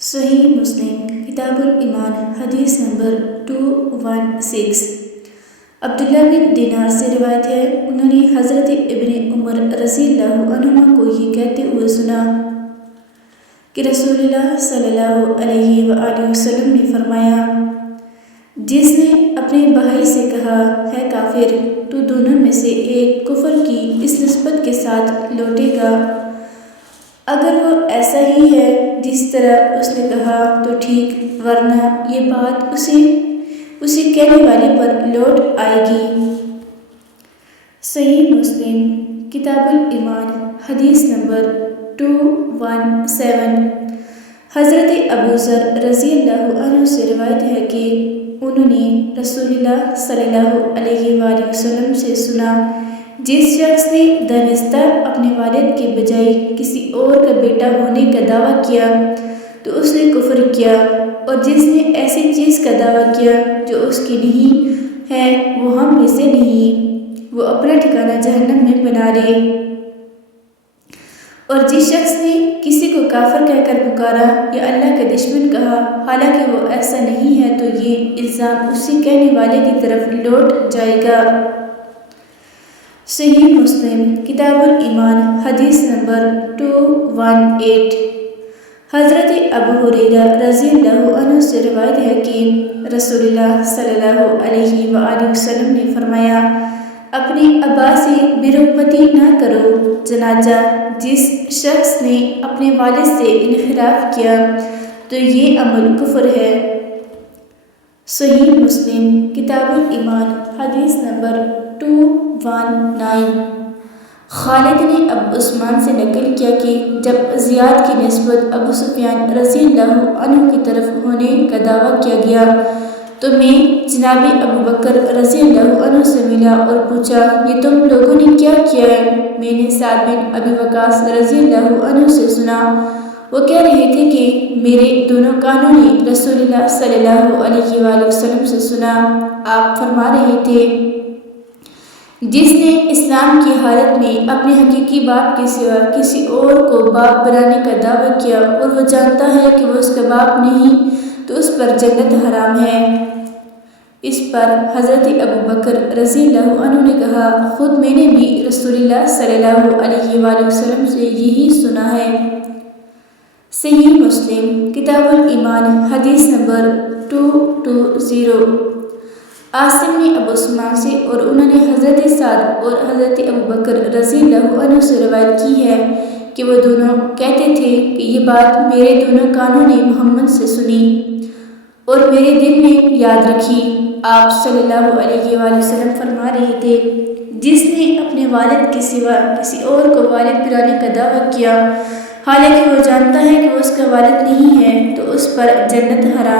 صحیح مسلم کتاب الایمان حدیث نمبر 216۔ عبداللہ بن دینار سے روایت ہے، انہوں نے حضرت ابن عمر رضی اللہ عنہما کو یہ کہتے ہوئے سنا کہ رسول اللہ صلی اللہ علیہ وآلہ وسلم نے فرمایا، جس نے اپنے بھائی سے کہا ہے کافر، تو دونوں میں سے ایک کفر کی اس نسبت کے ساتھ لوٹے گا، اگر وہ ایسا ہی ہے جس طرح اس نے کہا تو ٹھیک، ورنہ یہ بات اسی کہنے والے پر لوٹ آئے گی۔ صحیح مسلم کتاب الایمان حدیث نمبر 217۔ حضرت ابو ذر رضی اللہ عنہ سے روایت ہے کہ انہوں نے رسول اللہ صلی اللہ علیہ وآلہ وسلم سے سنا، جس شخص نے دانستہ اپنے والد کے بجائے کسی اور کا بیٹا ہونے کا دعویٰ کیا تو اس نے کفر کیا، اور جس نے ایسی چیز کا دعویٰ کیا جو اس کی نہیں ہے وہ ہم میں سے نہیں، وہ اپنا ٹھکانہ جہنم میں بنا لے۔ اور جس شخص نے کسی کو کافر کہہ کر پکارا یا اللہ کا دشمن کہا حالانکہ وہ ایسا نہیں ہے، تو یہ الزام اسی کہنے والے کی طرف لوٹ جائے گا۔ صحیح مسلم کتاب الایمان حدیث نمبر 218۔ حضرت ابو ہریرہ رضی اللہ عنہ سے روایت ہے کہ رسول اللہ صلی اللہ علیہ وآلہ وسلم نے فرمایا، اپنے ابا سے بے رغبتی نہ کرو، چنانچہ جس شخص نے اپنے والد سے انحراف کیا تو یہ عمل کفر ہے۔ صحیح مسلم کتاب الایمان حدیث نمبر 219۔ خالد نے ابو عثمان سے نقل کیا کہ جب زیاد کی نسبت ابو سفیان رضی اللہ عنہ کی طرف ہونے کا دعویٰ کیا گیا تو میں جناب ابو بکر رضی اللہ عنہ سے ملا اور پوچھا، یہ تم لوگوں نے کیا کیا ہے؟ میں نے سعد بن ابی وقاص رضی اللہ عنہ سے سنا، وہ کہہ رہے تھے کہ میرے دونوں کانوں نے رسول اللہ صلی اللہ علیہ وآلہ وسلم سے سنا، آپ فرما رہے تھے، جس نے اسلام کی حالت میں اپنے حقیقی باپ کے سوا کسی اور کو باپ بنانے کا دعویٰ کیا اور وہ جانتا ہے کہ وہ اس کا باپ نہیں، تو اس پر جنت حرام ہے۔ اس پر حضرت ابو بکر رضی اللہ عنہ نے کہا، خود میں نے بھی رسول اللہ صلی اللہ علیہ وآلہ وسلم سے یہی سنا ہے۔ صحیح مسلم کتاب الایمان حدیث نمبر 220۔ عاصم نے ابو عثمان سے اور انہوں نے حضرت سعد اور حضرت ابو بکر رضی اللہ عنہ سے روایت کی ہے کہ وہ دونوں کہتے تھے کہ یہ بات میرے دونوں کانوں نے محمد سے سنی اور میرے دل میں یاد رکھی۔ آپ صلی اللہ علیہ وآلہ وسلم فرما رہے تھے، جس نے اپنے والد کے سوا کسی اور کو والد بنانے کا دعویٰ کیا حالانکہ وہ جانتا ہے کہ وہ اس کا والد نہیں ہے، تو اس پر جنت حرام